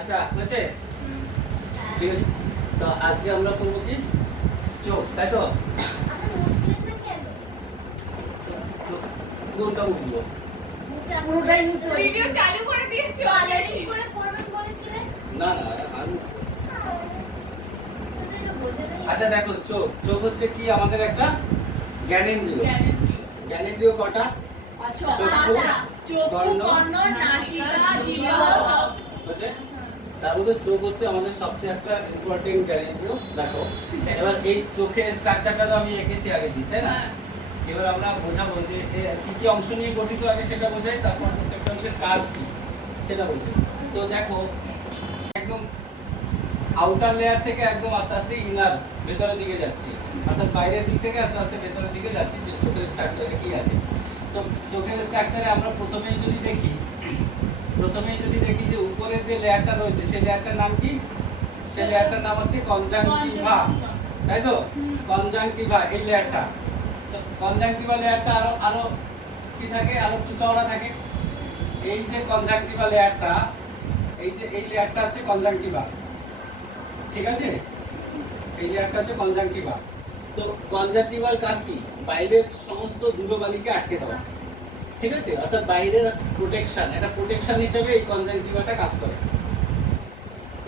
আচ্ছা হয়েছে, ঠিক আছে। তো আজকে আমরা করবো কি চোখ, তাই তো? কোনটা মুছবো? পুরোটাই মুছে ভিডিও চালু করে দিয়েছি অলরেডি। করে করবেন বলেছিলেন। না না আর আচ্ছা দেখো, চোখ চোখ হচ্ছে কি আমাদের একটা জ্ঞানেন্দ্রিয়। জ্ঞানেন্দ্রিয় কটা? চক্ষু, কর্ণ, কর্ণ, নাসিকা, জিহ্বা, হচ্ছে তার মধ্যে চোখ হচ্ছে আমাদের সবচেয়ে একটা ইম্পর্টেন্ট জ্ঞানেন্দ্রিয়। দেখো এবার এই চোখের স্ট্রাকচারটা তো আমি এঁকেছি আগে দিই, তাই না? এবার আমরা বোঝাবো যে এর কি কি অংশ নিয়ে গঠিত আগে সেটা বোঝাই, তারপর প্রত্যেকটা অংশের কাজ কি সেটা বোঝাই। তো দেখো একদম আউটার লেয়ার থেকে একদম আস্তে আস্তে ইনার ভেতরের দিকে যাচ্ছি, অর্থাৎ বাইরের দিক থেকে আস্তে আস্তে ভেতরের দিকে যাচ্ছি যে চোখের স্ট্রাকচারে কি আছে। তো চোখের স্ট্রাকচারে আমরা প্রথমেই যদি দেখি যে উপরে যে লেয়ারটা রয়েছে সেই লেয়ারটার নাম কি? সেই লেয়ারটার নাম হচ্ছে কনজাংটিভা, তাই তো? কনজাংটিভা এই লেয়ারটা। তো কনজাংটিভা লেয়ারটা আরো আরো কি থাকে, আরো একটু চওড়া থাকে। এই যে কনজাংটিভা লেয়ারটা, এই যে এই লেয়ারটা হচ্ছে কনজাংটিভা, ঠিক আছে? এই লেয়ারটা হচ্ছে কনজাংটিভা। তো কনজাংটিভার কাজ কি? বাইরের সমস্ত ধুলোবালিকে আটকে দেওয়া, ঠিক আছে? অর্থাৎ বাইরের প্রোটেকশন, এটা প্রোটেকশন হিসেবে এই কনজাংটিভাটা কাজ করে।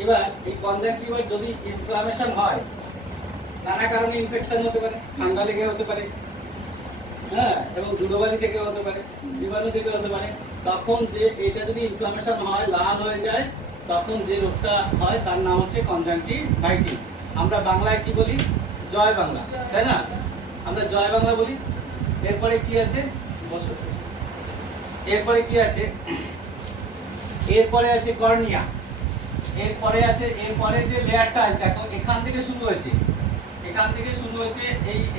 এবার এই কনজাংটিভার যদি ইনফ্লামেশন হয়, নানা কারণে ইনফেকশন হতে পারে, ঠান্ডা লেগে হতে পারে, হ্যাঁ, এবং ধুলোবালি থেকে হতে পারে, জীবাণু থেকে হতে পারে। তখন যে এটা যদি ইনফ্লামেশন হয়, লাল হয়ে যায়, তখন যে রোগটা হয় তার নাম হচ্ছে কনজাংটিভাইটিস। আমরা বাংলায় কি বলি? জয় বাংলা, তাই না? আমরা জয় বাংলা বলি। এরপরে কি আছে? বসো। এরপরে কি আছে? এরপরে আছে কর্নিয়া। এরপরে যে লেয়ারটা দেখো এখান থেকে শুরু হয়েছে,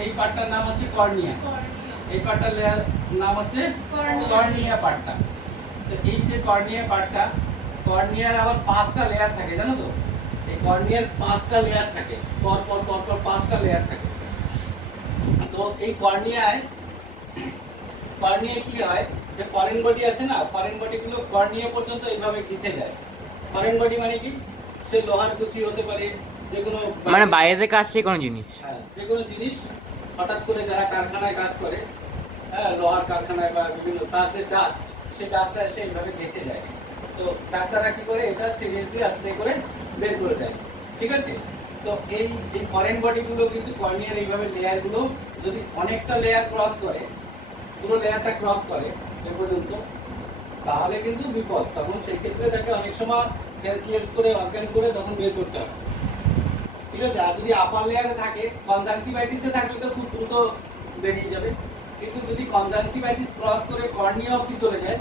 এই পার্টটার নাম হচ্ছে কর্নিয়া। এই পার্টটার লেয়ার নাম হচ্ছে কর্নিয়া পার্টটা। তো এই যে কর্নিয়া পার্টটা, কর্নিয়ার আবার 5টা লেয়ার থাকে, জানো তো? এই কর্নিয়ার 5টা লেয়ার থাকে, পর 5টা লেয়ার থাকে। তো এই কর্নিয়ায় কি হয়, যে ফরেন বডি আছে না, ফরেন বডিগুলো কর্নিয়া পর্যন্ত এইভাবে গিথে যায়। ফরেন বডি মানে কি? সে লোহার কুচি হতে পারে, যেকোনো মানে বাইরে থেকে আসছে কোনো জিনিস। হ্যাঁ, যেকোনো জিনিস হঠাৎ করে যারা কারখানায় কাজ করে, হ্যাঁ, লোহার কারখানায় বা বিভিন্ন, তার যে ডাস্ট, সেই ডাস্টটা এসে এইভাবে গেঁথে যায়। তো ডাক্তাররা কি করে, এটা সিরিজ দিয়ে আস্তে করে বের করে দেয়, ঠিক আছে? তো এই ফরেন বডিগুলো কিন্তু কর্নিয়ার এইভাবে লেয়ারগুলো যদি অনেকটা লেয়ার ক্রস করে, পুরো লেয়ারটা ক্রস করে এ পর্যন্ত, তাহলে কিন্তু বিপদ। তখন সেই ক্ষেত্রে তাকে অনেক সময় সেন্সলেস করে, অজ্ঞান করে তখন বের করতে হবে, ঠিক আছে? আর যদি আপার লেয়ারে থাকে, কনজাংটিভাইটিসে থাকলে তো খুব দ্রুত বেরিয়ে যাবে। কিন্তু যদি কনজাংটিভাইটিস ক্রস করে কর্নিয়া অবধি চলে যায়,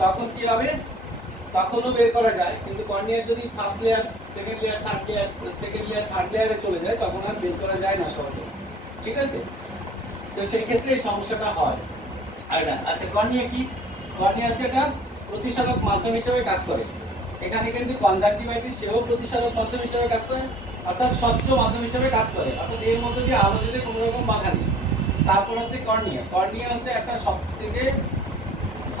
তখন কি হবে? তখনও বের করা যায়, কিন্তু কর্নিয়ার যদি first layer, second layer, third লেয়ারে চলে যায়, তখন আর বের করা যায় না সহজে, ঠিক আছে? তো সেই ক্ষেত্রে এই সমস্যাটা হয়। আর না, আচ্ছা কর্নিয়া কি? কর্নিয়া হচ্ছে একটা প্রতিসারক মাধ্যম হিসেবে কাজ করে। এখানে কিন্তু কনজাংটিভাইটিস সেও প্রতিসারক মাধ্যম হিসেবে কাজ করে, অর্থাৎ স্বচ্ছ মাধ্যম হিসেবে কাজ করে, অর্থাৎ এর মধ্যে দিয়ে আলো যেতে কোনো রকম বাধা নেই। তারপর হচ্ছে কর্নিয়া। কর্নিয়া হচ্ছে একটা সবথেকে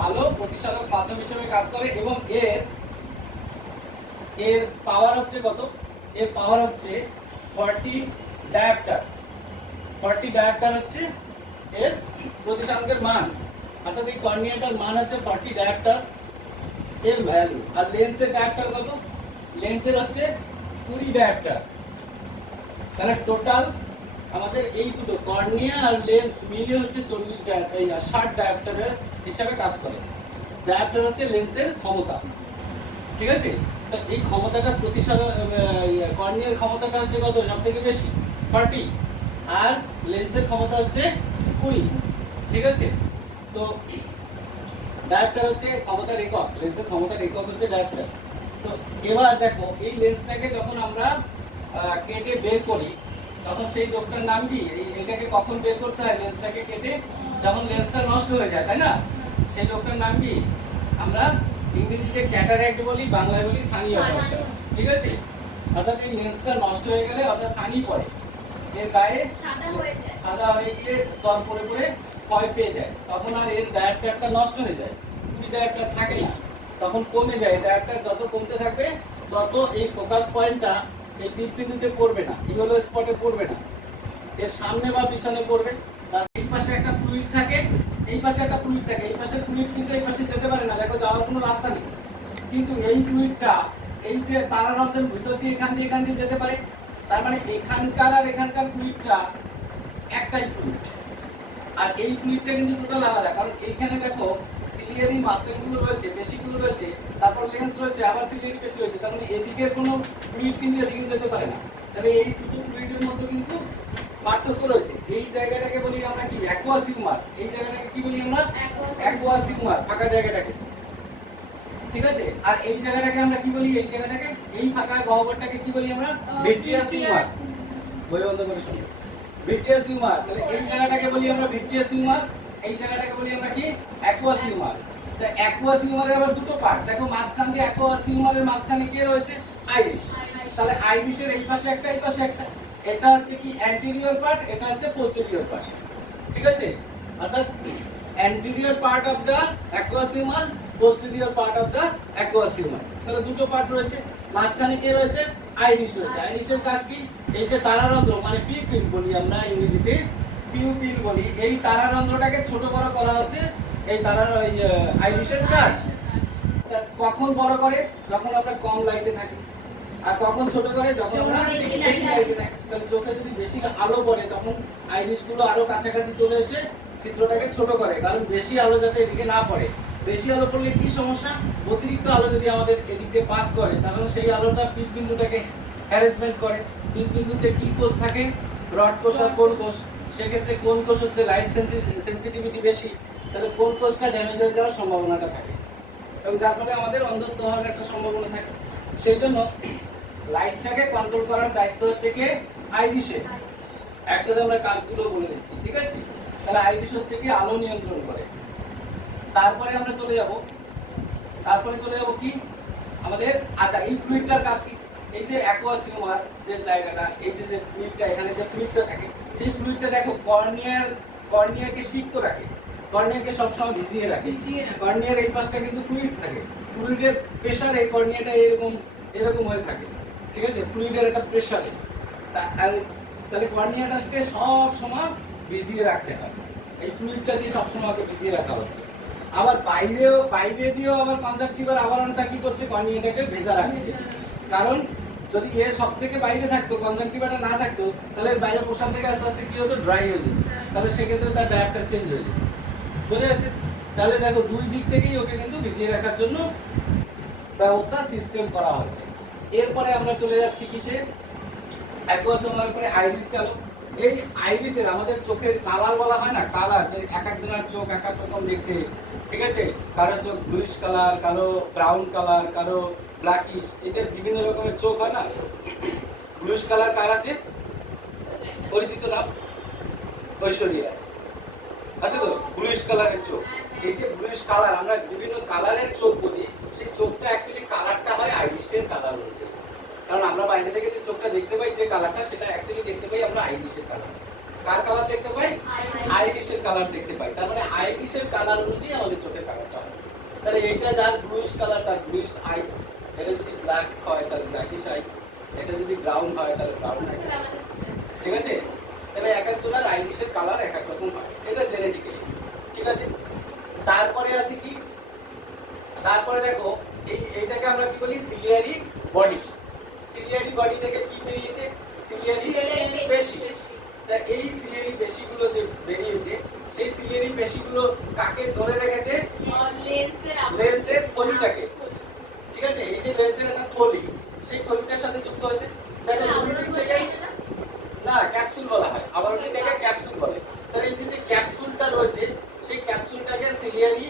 ভালো প্রতিসারক মাধ্যম হিসেবে কাজ করে, এবং এর পাওয়ার হচ্ছে কত? এর পাওয়ার হচ্ছে 40 ডায়োপ্টার। 40 ডায়োপ্টার হচ্ছে এর প্রতিসারকের মান, অর্থাৎ এই কর্নিয়াটার মান হচ্ছে 40 ডায়োপ্টার এর ভ্যালু। আর লেন্সের ডায়োপ্টার কত? লেন্সের হচ্ছে 20 ডায়োপ্টার। তাহলে টোটাল আমাদের এই দুটো কর্নিয়া আর লেন্স মিলিয়ে হচ্ছে 60 ডায়োপ্টারের হিসাবে কাজ করে। ডায়োপ্টার হচ্ছে লেন্সের ক্ষমতা, ঠিক আছে? তো এই ক্ষমতাটা কর্নিয়ার ক্ষমতাটা হচ্ছে কত? সবথেকে বেশি 40, আর লেন্সের ক্ষমতা হচ্ছে 20, ঠিক আছে? তো ডায়োপ্টার হচ্ছে ক্ষমতার একক, লেন্সের ক্ষমতার একক হচ্ছে ডায়োপ্টার। তো এবার দেখো এই লেন্সটাকে যখন আমরা কেটে বের করি, তখন সেই লোকটার নাম কি? এটাকে কখন বের করতে হয়? লেন্সটাকে কেটে যখন লেন্সটা নষ্ট হয়ে যায়, তাই না? সেই লোকটার নাম কি? আমরা ইংরেজিতে ক্যাটারাক্ট বলি, বাংলায় বলি সানি অপারেশন, ঠিক আছে? অর্থাৎ এই লেন্সটা নষ্ট হয়ে গেলে, অর্থাৎ সানি পড়ে, এর গায়ে সাদা হয়ে গিয়ে স্তর পড়ে পড়ে ক্ষয় পেয়ে যায়, তখন আর এর ডায়োপ্টারটা নষ্ট হয়ে যায়, 20 ডায়োপ্টার থাকে না, তখন কমে যায়। ডায়োপ্টার যত কমতে থাকবে তত এই ফোকাস পয়েন্টটা এই বিন্দুতে পড়বে না, ইয়েলো স্পটে পড়বে না, এর সামনে বা পিছনে পড়বে। তার এই পাশে একটা ফ্লুইড থাকে, এই পাশে একটা ফ্লুইড থাকে, এই পাশে ফ্লুইড কিন্তু এই পাশে যেতে পারে না, দেখো যাওয়ার কোনো রাস্তা নেই। কিন্তু এই ফ্লুইডটা এই যে তারারন্ধ্রের ভিতর দিয়ে এখান দিয়ে যেতে পারে। তার মানে এখানকার আর এখানকার ফ্লুইডটা একটাই ফ্লুইড। আর এই ফ্লুইডটা কিন্তু টোটাল আলাদা, কারণ এইখানে দেখো সিলিয়ারি মাসেলগুলো রয়েছে, পেশিগুলো রয়েছে, তারপর লেন্স রয়েছে, আবার সিলিয়ারি পেশি রয়েছে। তার মানে এদিকের কোনো ফ্লুইড কিন্তু এদিকে যেতে পারে না। তাহলে এই দুটো ফ্লুইডের মধ্যে কিন্তু পার্থক্য রয়েছে। এই জায়গাটাকে বলি আমরা কি অ্যাকুয়াস হিউমার, এই জায়গাটাকে কি বলি আমরা অ্যাকুয়াস হিউমার, ফাঁকা জায়গাটাকে, ঠিক আছে। আর এই জায়গাটাকে আমরা কি বলি, এই জায়গাটাকে, এই ফাঁকা গহ্বরটাকে কি বলি আমরা ভিট্রিয়াস হিউমার। বই বন্ধ করে শুনুন, ভিট্রিয়াস হিউমার। তাহলে এই জায়গাটাকে বলি আমরা ভিট্রিয়াস হিউমার, এই জায়গাটাকে বলি আমরা কি অ্যাকুয়াস হিউমার। তা অ্যাকুয়াস হিউমারের আবার দুটো পার্ট, দেখো মাঝখান দিয়ে অ্যাকুয়াস হিউমারের মাঝখানে কি রয়েছে, আইরিশ। তাহলে আইরিশের এই পাশে একটা, এই পাশে একটা, এটা হচ্ছে কি অ্যান্টেরিয়র পার্ট, এটা হচ্ছে পোস্টেরিয়র পার্ট, ঠিক আছে। অর্থাৎ anterior part of the aqueous humour, posterior part of the aqueous humour. তাহলে দুটো পার্ট রয়েছে, মাঝখানে কি রয়েছে, আইরিশ রয়েছে। আইরিশের কাজ কি, এই যে তারারন্ধ্র মানে পিউপিল বলি আমরা ইংরেজিতে, পিউপিল বলি, এই তারারন্ধ্রটাকে ছোট বড় করা হচ্ছে এই আইরিশের কাজ। কখন বড় করে, যখন আমরা কম লাইটে থাকি, আর কখন ছোট করে, যখন আমরা বেশি লাইটে থাকি। তাহলে চোখে যদি বেশি আলো পড়ে তখন আইরিশগুলো আরো কাছাকাছি চলে এসে ছিদ্রটাকে ছোট করে, কারণ বেশি আলো যাতে এদিকে না পড়ে। বেশি আলো পড়লে কি সমস্যা, অতিরিক্ত আলো যদি আমাদের এদিকে পাস করে তাহলে সেই আলোটা পিচ বিন্দুটাকে হ্যারাসমেন্ট করে। পিচ বিন্দুতে কি কোষ থাকে, রড কোষ আর কোন কোষ। সেক্ষেত্রে কোন কোষ হচ্ছে লাইট সেন্সিটিভিটি বেশি, তাহলে কোন কোষটা ড্যামেজ হয়ে যাওয়ার সম্ভাবনাটা থাকে, এবং যার ফলে আমাদের অন্ধত্ব হওয়ার একটা সম্ভাবনা থাকে। সেই জন্য লাইটটাকে কন্ট্রোল করার দায়িত্ব হচ্ছে কি আইরিশের। একসাথে আমরা কাজগুলো বলে দিচ্ছি, ঠিক আছে। তাহলে আইরিশ হচ্ছে কি আলো নিয়ন্ত্রণ করে। তারপরে আমরা চলে যাব কি আমাদের, আচ্ছা এই ফ্লুইডটার কাজ কি, এই যে অ্যাকুয়াস হিউমার যে জায়গাটা, এই যে ফ্লুইডটা, এখানে যে ফ্লুইডটা থাকে, সেই ফ্লুইডটা দেখো কর্নিয়াকে সিক্ত রাখে, কর্নিয়াকে সবসময় ভিজিয়ে রাখে। কর্নিয়ার এই পাশটা কিন্তু ফ্লুইড থাকে, ফ্লুইডের প্রেসারে কর্নিয়াটা এরকম হয়ে থাকে, ঠিক আছে, ফ্লুইডের একটা প্রেসারে। তাহলে কর্নিয়াটাকে সব সময় ভিজিয়ে রাখতে হয়, এই ফ্লুইডটা দিয়ে সব সময় ভিজিয়ে রাখা হচ্ছে। আবার বাইরে দিয়েও আবার কনজাংটিভার আবরণটা কি করছে, কর্নিয়াটাকে ভেজা রাখছে। কারণ যদি এ সব থেকে বাইরে থাকতো, কনজাংটিভাটা না থাকতো, তাহলে বাইরে পোষণ থেকে আস্তে আস্তে কি হতো, ড্রাই হয়ে যেত। তাহলে সেক্ষেত্রে তার ডায়াপটা চেঞ্জ হয়ে যেত, বোঝা যাচ্ছে। তাহলে দেখো দুই দিক থেকেই ওকে কিন্তু ভিজিয়ে রাখার জন্য ব্যবস্থা সিস্টেম করা হয়েছে। এরপরে আমরা চলে যাচ্ছি কিসে, অ্যাকুয়াস হিউমারের পরে আইরিশ গেল। এই আইরিশের আমাদের চোখের কালার বলা হয় না, কালার, যে এক একজনের চোখ এক এক রকম দেখতে, ঠিক আছে। কারো চোখ ব্লুইশ কালার, কারো ব্রাউন কালার, কারো ব্ল্যাকিশ, এই যে বিভিন্ন রকমের চোখ হয় না। ব্লুইশ কালার কার আছে পরিচিত নাম, ঐশ্বরিয়া আছে তো, ব্লুইশ কালারের চোখ। এই যে ব্লুইশ কালার, আমরা বিভিন্ন কালারের চোখ বলি, সেই চোখটা অ্যাকচুয়ালি কালারটা হয় আইরিশের কালার অনুযায়ী। কারণ আমরা বাইরে থেকে যে চোখটা দেখতে পাই, যে কালারটা, সেটা অ্যাকচুয়ালি দেখতে পাই আমরা আইরিশের কালার। কার কালার দেখতে পাই, আইরিশের কালার দেখতে পাই। তার মানে আইরিশের কালার অনুযায়ী আমাদের চোখের কালারটা হয়। তাহলে এইটা যার ব্লুইশ কালার, তার ব্লুইশ আই। এটা যদি ব্ল্যাক হয় তাহলে ব্ল্যাকিশ আই, এটা যদি ব্রাউন হয় তাহলে ব্রাউন আই, ঠিক আছে। তাহলে এক একজনের আইরিশের কালার এক এক রকম হয়, এটা জেনেটিক্যালি, ঠিক আছে। তারপরে আছে কি, তারপরে দেখো এইটাকে আমরা কি বলি, সিলিয়ারি বডি। সিলিয়ারি বডি থেকে কি বেরিয়েছে, সিলিয়ারি পেশি। তা এই সিলিয়ারি পেশিগুলো যে বেরিয়েছে, সেই সিলিয়ারি পেশিগুলো কাকে ধরে রেখেছে, লেন্সের থলিটাকে, ঠিক আছে। এই যে লেন্সের একটা থলি, সেই থলিটার সাথে যুক্ত হয়েছে। দেখো দুই দিক থেকেই, না ক্যাপসুল বলা হয়, আবার এটাকে ক্যাপসুল বলে। তাহলে এই যে ক্যাপসুলটা রয়েছে, সেই ক্যাপসুলটাকে সিলিয়ারি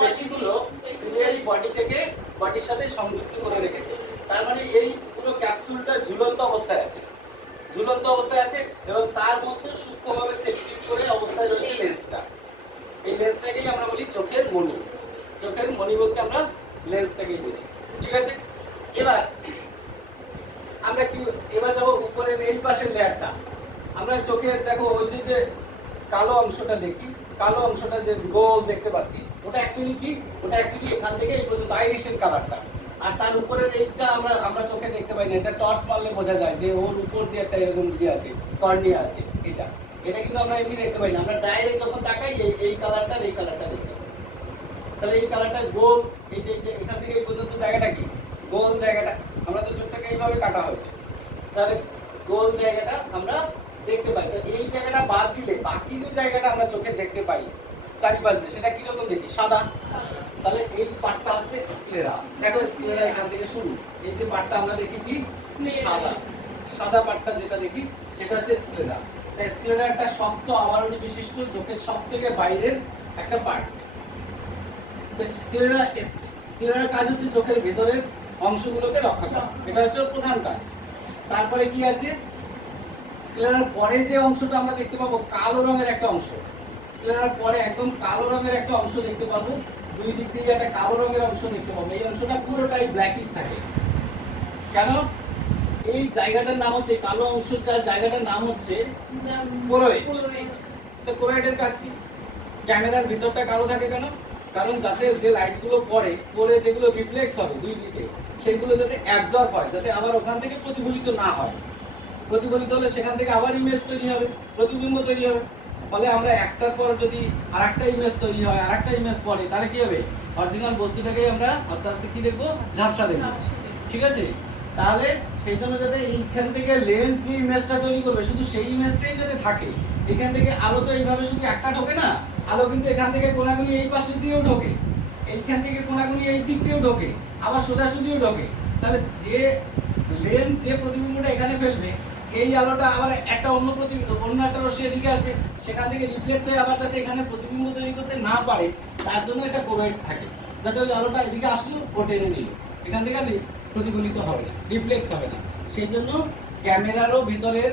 পেশিগুলো সিলিয়ারি বডি থেকে বডির সাথে সংযুক্ত করে রেখেছে। তার মানে এই পুরো ক্যাপসুলটা ঝুলন্ত অবস্থায় আছে, এবং তার মধ্যে সূক্ষ্মভাবে সেক্রিট করে অবস্থায় রয়েছে লেন্সটা। এই লেন্সটাকেই আমরা বলি চোখের মণি। চোখের মণি বলতে আমরা লেন্সটাকেই বুঝি, ঠিক আছে। এবার আমরা কি, এবার দেখো উপরের এই পাশের লেয়ারটা, আমরা চোখের দেখো ওই যে কালো অংশটা দেখি, কালো অংশটা যে গোল দেখতে পাচ্ছি, ওটা অ্যাকচুয়ালি কি, ওটা অ্যাকচুয়ালি এখান থেকে এই পর্যন্ত আইরিশের কালারটা। আর তার উপরের এইটা আমরা আমরা চোখে দেখতে পাই না, এটা টর্চ মারলে বোঝা যায় যে ওর উপর দিয়ে একটা এরকম ইয়ে আছে, কর্নিয়া আছে। এটা এটা কিন্তু আমরা এমনি দেখতে পাই না, আমরা ডাইরেক্ট যখন তাকাই এই কালারটা দেখতে পাই। তাহলে এই কালারটা গোল, এই যে এখান থেকে এই পর্যন্ত জায়গাটা কি গোল জায়গাটা, আমরা তো চোখটাকে এইভাবে কাটা হয়েছে, তাহলে গোল জায়গাটা আমরা দেখতে পাই। তো এই জায়গাটা বাদ দিলে বাকি যে জায়গাটা আমরা চোখে দেখতে পাই চারিপাশ দিয়ে, সেটা কিরকম দেখি? সাদা। তাহলে এই পার্টটা হচ্ছে স্ক্লেরা। দেখো স্ক্লেরা এখান থেকে শুরু, এই যে পার্টটা আমরা দেখি কি সাদা, সাদা পার্টটা যেটা দেখি সেটা হচ্ছে স্ক্লেরা। তাই স্ক্লেরা একটা শক্ত আবরণী বিশিষ্ট চোখের সবথেকে বাইরের একটা পার্ট। স্ক্লেরার কাজ হচ্ছে চোখের ভেতরের অংশগুলোকে রক্ষা করা, এটা হচ্ছে ওর প্রধান কাজ। তারপরে কি আছে? স্ক্লেরার পরে যে অংশটা আমরা দেখতে পাবো কালো রঙের একটা অংশ, স্ক্লেরার পরে একদম কালো রঙের একটা অংশ দেখতে পাবো, দুই দিক দিয়ে একটা কালো রঙের অংশ দেখতে পাবো। এই অংশটা পুরোটাই ব্ল্যাকিশ থাকে। কেন? এই জায়গাটার নাম হচ্ছে, কালো অংশটার জায়গাটার নাম হচ্ছে কোরোয়েড। তো কোরোয়েডের কাজ কি? ক্যামেরার ভিতরটা কালো থাকে কেন? কারণ যাতে যে লাইটগুলো পরে যেগুলো রিফ্লেক্স হবে দুই দিকে, সেগুলো যাতে অ্যাবজর্ব হয়, যাতে আবার ওখান থেকে প্রতিফলিত না হয়। প্রতিফলিত হলে সেখান থেকে আবার ইমেজ তৈরি হবে, প্রতিবিম্ব তৈরি হবে। ফলে আমরা একটার পর যদি আরেকটা ইমেজ তৈরি হয়, আরেকটা ইমেজ পড়ে, তাহলে কি হবে? অরিজিনাল বস্তুটাকে আমরা আস্তে আস্তে কি দেখবো? ঝাপসা দেখবো। ঠিক আছে? তাহলে সেই জন্য যাতে এইখান থেকে লেন্স যে ইমেজটা তৈরি করবে, শুধু সেই ইমেজটাই যাতে থাকে। এখান থেকে আলো তো এইভাবে শুধু একটা ঢোকে না, আলো কিন্তু এখান থেকে কোনাগুনি এই পাশে দিয়েও ঢোকে, এইখান থেকে কোনাগুনি এই দিক দিয়েও ঢোকে, আবার সোজাসুজিও ঢোকে। তাহলে যে লেন্স যে প্রতিবিম্বটা এখানে ফেলবে, এই আলোটা আবার একটা অন্য একটা রশ্মি এদিকে আসবে, সেখান থেকে রিফ্লেক্স হয়ে আবার যাতে এখানে প্রতিবিম্ব তৈরি করতে না পারে, তার জন্য একটা কোরোয়েড থাকে, যাতে ওই আলোটা এদিকে আসলো ও টেনে নিল, এখান থেকে প্রতিফলিত হবে না, রিফ্লেক্স হবে না। সেই জন্য ক্যামেরারও ভিতরের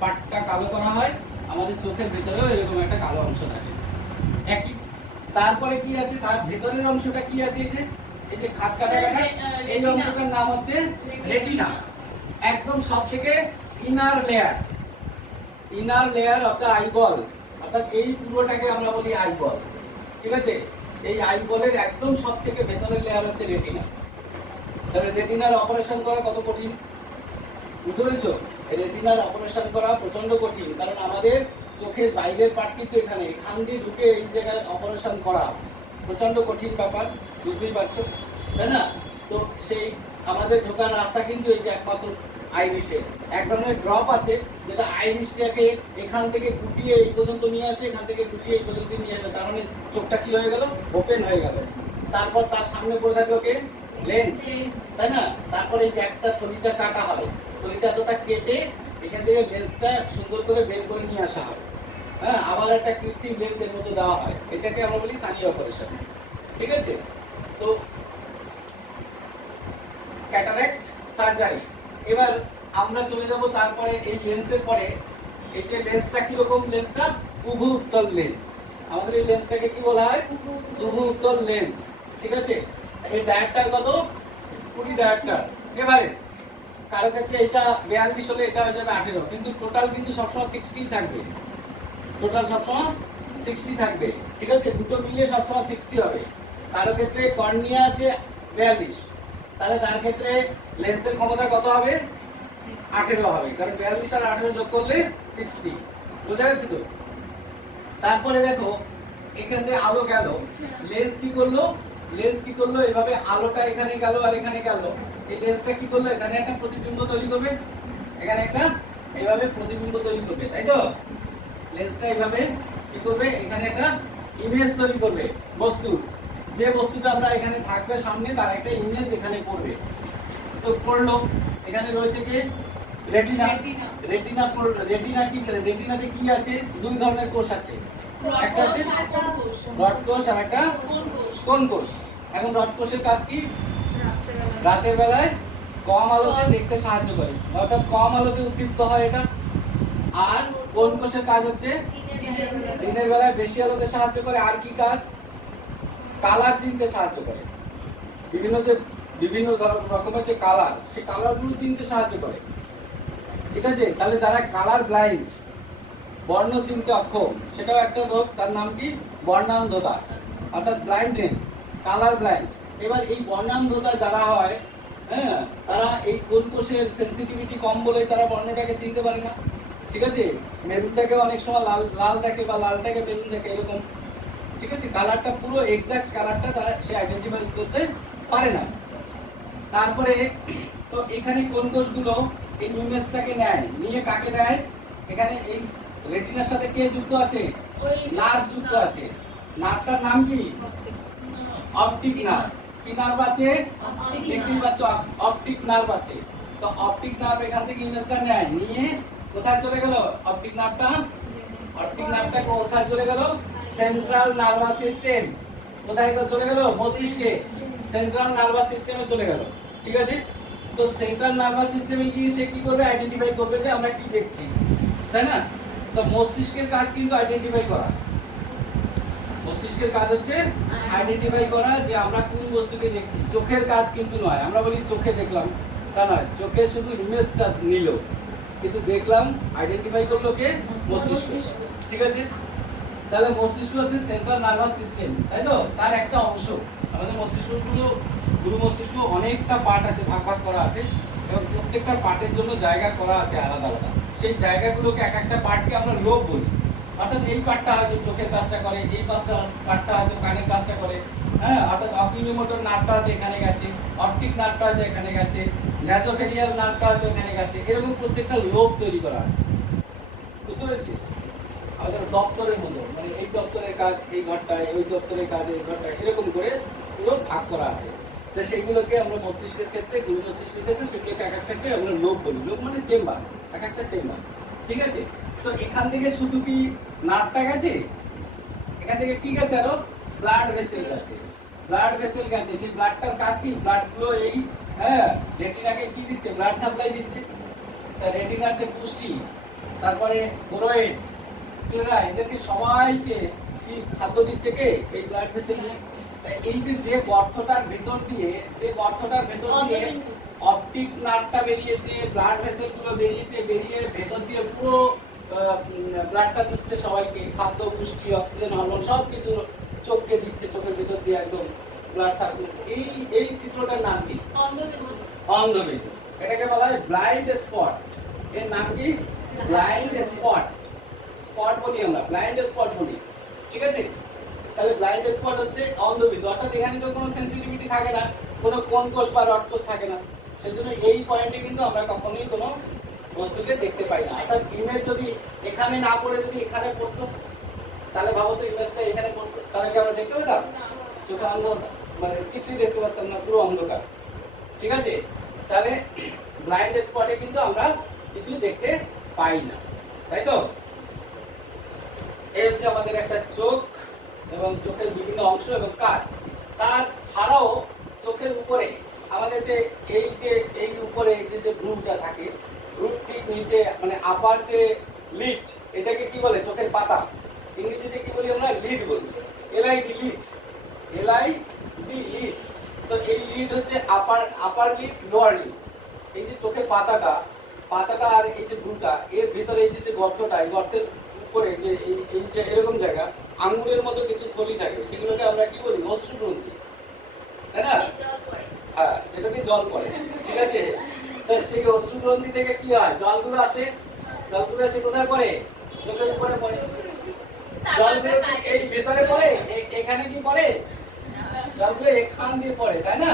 পার্টটা কালো করা হয়, আমাদের চোখের ভেতরেও এরকম একটা কালো অংশ থাকে একই। তারপরে কি আছে? তার ভেতরের অংশটা কি আছে? এই যে খাস কাটা, এই অংশটার নাম হচ্ছে রেটিনা। একদম সবথেকে inner layer of the eyeball, অর্থাৎ এই পুরোটাকে আমরা বলি আইবল। ঠিক আছে? এই আইবলের একদম সবথেকে ভেতরের লেয়ার হচ্ছে রেটিনা। তাহলে রেটিনার অপারেশন করা কত কঠিন, বুঝতে পেরেছো? রেটিনার অপারেশন করা প্রচন্ড কঠিন, কারণ আমাদের চোখের বাইরের পার্ট কিন্তু এখান দিয়ে ঢুকে এই জায়গায় অপারেশন করা প্রচন্ড কঠিন ব্যাপার, বুঝতেই পারছো, তাই না? তো সেই আমাদের ঢোকার রাস্তা কিন্তু এই যে একমাত্র আইরিশে এক ধরনের ড্রপ আছে, যেটা আইরিশটাকে এখান থেকে গুটিয়ে এই পর্যন্ত নিয়ে আসে, এখান থেকে গুটিয়ে এই পর্যন্ত নিয়ে আসে। তার মানে চোখটা কি হয়ে গেল? ওপেন হয়ে গেল। তারপর তার সামনে পড়ে থাকলো কে? লেন্স, তাই না? তারপরে এই একটা থলিটা কাটা হয়, থলিটা এতটা কেটে এখান থেকে লেন্সটা সুন্দর করে বের করে নিয়ে আসা হয়। হ্যাঁ, আবার একটা কৃত্রিম লেন্স এর মধ্যে দেওয়া হয়, এটাকে আমরা বলি সানি অপারেশন। ঠিক আছে? তো ক্যাটারাক্ট সার্জারি। এবার আমরা চলে যাব তারপরে এই লেন্সের পরে, এই যে লেন্সটা কিরকম? লেন্সটা উভু উত্তল লেন্স। আমাদের এই লেন্সটাকে কি বলা হয়? উভু উত্তল লেন্স। ঠিক আছে? এই ডায়াপ্টার কত? 20 ডায়াপ্টার এভারেজ। কারো ক্ষেত্রে এটা 42 হলে এটা হয়ে যাবে 18, কিন্তু টোটাল কিন্তু সবসময় 60 থাকবে, টোটাল সবসময় 60 থাকবে। ঠিক আছে? দুটো মিলিয়ে সবসময় 60 হবে। কারো ক্ষেত্রে কর্নিয়া আছে 42, তাহলে তার ক্ষেত্রে লেন্সের ক্ষমতা কত হবে? 18 হবে, কারণ 42 আর 18 যোগ করলে 60। বোঝা গেছে তো? তারপরে দেখো এখান থেকে আলো গেল, লেন্স কি করলো? এভাবে আলোটা এখানে গেল আর এখানে গেল, এই লেন্সটা কি করলো? এখানে একটা প্রতিবিম্ব তৈরি করবে, এখানে একটা এইভাবে প্রতিবিম্ব তৈরি করবে, তাই তো? লেন্সটা এইভাবে কি করবে? এখানে একটা ইমেজ তৈরি করবে বস্তুর, যে বস্তুটা আমরা এখানে থাকবে সামনে, তার একটা ইমেজ এখানে পড়বে। তো পড়লো, এখানে রয়েছে কি? রেটিনা। রেটিনাতে কি আছে? দুই ধরনের কোষ আছে, একটা হচ্ছে রড কোষ আর একটা কোন কোষ। এখন রড কোষের কাজ কি? রাতের বেলায় কম আলোতে দেখতে সাহায্য করে, অর্থাৎ কম আলোতে উদ্দীপ্ত হয় এটা। আর কোন কোষের কাজ হচ্ছে দিনের বেলায় বেশি আলোতে সাহায্য করে। আর কি কাজ? কালার চিনতে সাহায্য করে, বিভিন্ন রকমের যে কালার, সেই কালারগুলো চিনতে সাহায্য করে। ঠিক আছে? তাহলে যারা কালার ব্লাইন্ড, বর্ণ চিনতে অক্ষম, সেটাও একটা রোগ, তার নাম কি? বর্ণান্ধতা, অর্থাৎ ব্লাইন্ডনেস, কালার ব্লাইন্ড। এবার এই বর্ণান্ধতা যারা হয়, হ্যাঁ, তারা এই কোন কোষের সেনসিটিভিটি কম বলে তারা বর্ণটাকে চিনতে পারে না। ঠিক আছে, মেরুনটাকে অনেক সময় লাল লাল দেখে বা লালটাকে মেরুন দেখে এরকম। ঠিক আছে, কালারটা পুরো এক্সাক্ট কালারটা সে আইডেন্টিফাই করতে পারে না। তারপরে তো এখানে কোন কোষগুলো এই ইমেজটাকে নেয়, নিয়ে কাকে দেয়, এখানে এই রেটিনার সাথে কে যুক্ত আছে, নার্ভ যুক্ত আছে। নার্ভটার নাম কি, অপটিক নার্ভ। কি নার্ভ আছে, দেখতেই পাচ্ছ অপটিক নার্ভ আছে। তো অপটিক নার্ভ এখান থেকে ইমেজটা নেয়, নিয়ে কোথায় চলে গেল অপটিক নার্ভটা, অপটিক নার্ভটা কোথায় চলে গেল, সেন্ট্রাল নার্ভাস সিস্টেম। কোথায় চলে গেল, মস্তিষ্কে, সেন্ট্রাল নার্ভাস সিস্টেমে চলে গেল। ঠিক আছে, তো সেন্ট্রাল নার্ভাস সিস্টেমে গিয়ে সে কি করবে, আইডেন্টিফাই করবে যে আমরা কি দেখছি, তাই না? তো মস্তিষ্কের কাজ কিন্তু আইডেন্টিফাই করা। মস্তিষ্কের কাজ হচ্ছে আইডেন্টিফাই করা যে আমরা কোন বস্তুকে দেখছি। চোখের কাজ কিন্তু নয়, আমরা বলি চোখে দেখলাম, তা নয়। চোখে শুধু ইমেজটা নিল, কিন্তু দেখলাম, আইডেন্টিফাই করলো কে, মস্তিষ্ক। ঠিক আছে, তাহলে মস্তিষ্ক হচ্ছে সেন্ট্রাল নার্ভাস সিস্টেম, তাই তো? তার একটা অংশ। আমাদের মস্তিষ্কগুলো, গুরু মস্তিষ্ক অনেকটা পার্ট আছে, ভাগ ভাগ করা আছে, এবং প্রত্যেকটা পার্টের জন্য জায়গা করা আছে আলাদা আলাদা। সেই জায়গাগুলোকে এক একটা পার্টকে আমরা লোব বলি। অর্থাৎ এই পার্টটা হয়তো চোখের কাজটা করে, এই পার্টটা হয়তো কানের কাজটা করে, হ্যাঁ। অর্থাৎ অকিউলোমোটর নার্ভটা হয়তো এখানে গেছে, অপটিক নার্ভটা হয়তো এখানে গেছে, ন্যাসোফেরিয়াল নার্ভটা হয়তো এখানে গেছে। এরকম প্রত্যেকটা লোব তৈরি করা আছে, বুঝতে পেরেছিস? আমাদের দপ্তরের মতো, মানে এই দপ্তরের কাজ এই ঘরটায়, ওই দপ্তরের কাজ এই ঘরটায়, এরকম করে পুরো ভাগ করা আছে। তো সেইগুলোকে আমরা মস্তিষ্কের ক্ষেত্রে, গুরু মস্তিষ্কের ক্ষেত্রে সেগুলোকে এক একটাকে আমরা লোব বলি। লোব মানে চেম্বার, এক একটা চেম্বার। ঠিক আছে, তো এখান থেকে শুধু কি নার্ভটা গেছে, এখান থেকে কি গেছে, আরো ব্লাড ভেসেল গেছে, ব্লাড ভেসেল গেছে। সেই ব্লাডটার কাজ কি, ব্লাড গুলো এই, হ্যাঁ, রেটিনাকে কি দিচ্ছে, ব্লাড সাপ্লাই দিচ্ছে। তা রেটিনার যে পুষ্টি, তারপরে থোরয়েড, স্ক্লেরা, এদেরকে সবাইকে কি খাদ্য দিচ্ছে কে, এই ব্লাড ভেসেল। এই যে গর্তটার ভেতর দিয়ে, যে গর্তটার ভেতর দিয়ে অপটিক নার্ভটা বেরিয়েছে, ব্লাড ভেসেল গুলো বেরিয়েছে, বেরিয়ে ভেতর দিয়ে পুরো ব্লাডটা দিচ্ছে সবাইকে, খাদ্য, পুষ্টি, অক্সিজেন, হরমোন সবকিছু চোখকে দিচ্ছে, চোখের ভেতর দিয়ে একদম ব্লাড সার্কুলেট। এই চিত্রটার নাম কি, অন্ধবিন্দু। এটাকে বলা হয় ব্লাইন্ড স্পট। এর নাম কি, ব্লাইন্ড স্পট। স্পট বলি আমরা, ব্লাইন্ড স্পট বলি। ঠিক আছে, তাহলে ব্লাইন্ড স্পট হচ্ছে অন্ধবিন্দু। অর্থাৎ এখানে তো কোনো সেনসিটিভিটি থাকে না, কোনো কোন কোষ বা রড কোষ থাকে না। সেজন্য এই পয়েন্টে কিন্তু আমরা কখনোই কোনো বস্তুকে দেখতে পাই না। অর্থাৎ ইমেজ যদি এখানে না পড়ে যদি এখানে পড়তো, তাহলে ভাবো তো ইমেজটা এখানে পড়তো, তাহলে কি আমরা দেখতে পেতাম? চোখে অন্ধ, মানে কিছুই দেখতে পারতাম না, পুরো অন্ধকার। ঠিক আছে, তাহলে ব্লাইন্ড স্পটে কিন্তু আমরা কিছু দেখতে পাই না, তাই তো? এই হচ্ছে আমাদের একটা চোখ এবং চোখের বিভিন্ন অংশ এবং কাজ। তার ছাড়াও চোখের উপরে আমাদের যে এই উপরে এই যে ভ্রুটা থাকে, ভ্রুর ঠিক নিচে মানে আপার যে লিড, এটাকে কি বলে, চোখের পাতা। ইংরেজিতে কি বলি আমরা, লিড বলি, এলআইডি লিড, এলআইডি লিড। তো এই লিড হচ্ছে আপার লিড, লোয়ার লিড। এই যে চোখের পাতাটা আর এই যে ভ্রুটা, এর ভিতরে এই যে গর্তটা, এই গর্তের উপরে যে এই যে এরকম জায়গা, আঙ্গুরের মতো কিছু থলি থাকে, সেগুলোকে আমরা কি বলি, অশ্রুগ্রন্থি, তাই না? হ্যাঁ, যেটা দিয়ে জল পড়ে। ঠিক আছে, তো সেই অশ্রুগ্রন্থি থেকে কি হয়, জলগুলো আসে কোথায় পড়ে, চোখের উপরে পড়ে। জলগুলো এই ভেতরে পড়ে, এখানে কি পড়ে, জলগুলো এখান দিয়ে পড়ে, তাই না?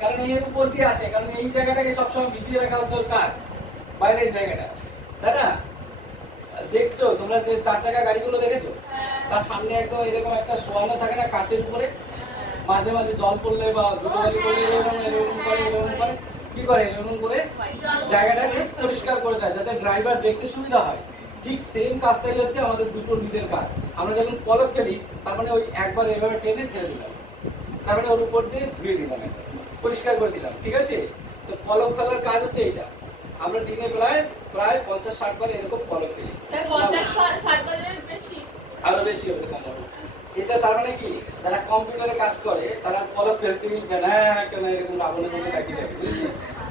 কারণ এর উপর দিয়ে আসে, কারণ এই জায়গাটাকে সবসময় ভিজিয়ে রাখা হচ্ছে ওর কাজ, বাইরের জায়গাটা, তাই না? দেখছো তোমরা যে 4 চাকা গাড়িগুলো দেখেছো, তার সামনে একদম এরকম একটা শোয়ানো থাকে না কাচের উপরে, মাঝে মাঝে জল পড়লে বা ধুলোবালি পড়লে এরকম করে কি করে, এরকম করে জায়গাটাকে পরিষ্কার করে দেয় যাতে ড্রাইভার দেখতে সুবিধা হয়। ঠিক সেম কাজটাই হচ্ছে আমাদের দুটো লিডের কাজ। আমরা যখন পলক খেলি, তার মানে ওই একবার এভাবে টেনে ছেড়ে দিলাম, তার মানে ওর উপর দিয়ে ধুয়ে দিলাম, পরিষ্কার করে দিলাম। ঠিক আছে, তো পলক ফেলার কাজ হচ্ছে এইটা। আমরা দিনে প্রায় 50-60 বার এরকম পলক ফেলি। 50-60 বারের বেশি, আরো বেশি হবে কেন? এটা তার মানে কি, যারা কম্পিউটারে কাজ করে তারা পলক ফেলতেই চায় না, একটা না এরকম রাবণের মতো তাকিয়ে থাকে, বুঝলি?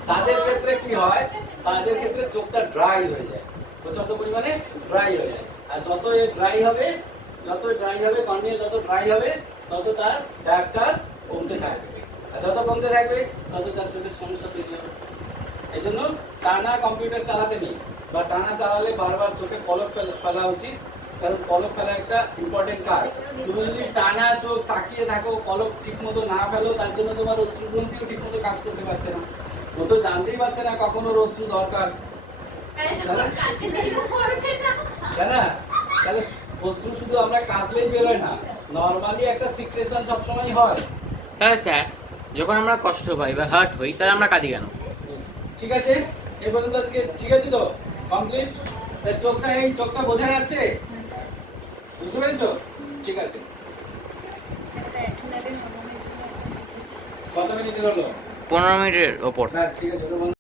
তাদের ক্ষেত্রে কি হয়, তাদের ক্ষেত্রে চোখটা ড্রাই হয়ে যায়, প্রচন্ড পরিমাণে ড্রাই হয়ে যায়। আর যত ড্রাই হবে, কর্নিয়া যত ড্রাই হবে, তত তার ডায়াপ্টার কমতে থাকবে। আর যত কমতে থাকবে তত তার চোখের সমস্যা তৈরি হবে। এই জন্য টানা কম্পিউটার চালাতে নেই, বা টানা চালালে বারবার চোখে পলক ফেলা উচিত, কারণ পলক ফেলা একটা ইম্পর্টেন্ট কাজ। তুমি যদি টানা চোখ তাকিয়ে থাকো, পলক ঠিক মতো না ফেলো, তার জন্য তোমার অশ্রুগ্রন্থিও ঠিক মতো কাজ করতে পারছে না, ও তো জানতেই পারছে না কখন ওর অশ্রু দরকার, তাই না? তাহলে অশ্রু শুধু আমরা কাঁদলেই বেরোয় না, নর্মালি একটা সিক্রেশন সবসময় হয়। তাহলে স্যার যখন আমরা কষ্ট পাই বা হার্ট হই তাহলে আমরা কাঁদি কেন? ঠিক আছে, এই পর্যন্ত আজকে ঠিক আছে তো, কমপ্লিট। চোখটা, এই চোখটা বোঝা যাচ্ছে, বুঝতে পেরেছো? ঠিক আছে, কত মিনিটের হলো? 15 মিনিটের ওপর। ব্যাস ঠিক আছে, ওটা বন্ধ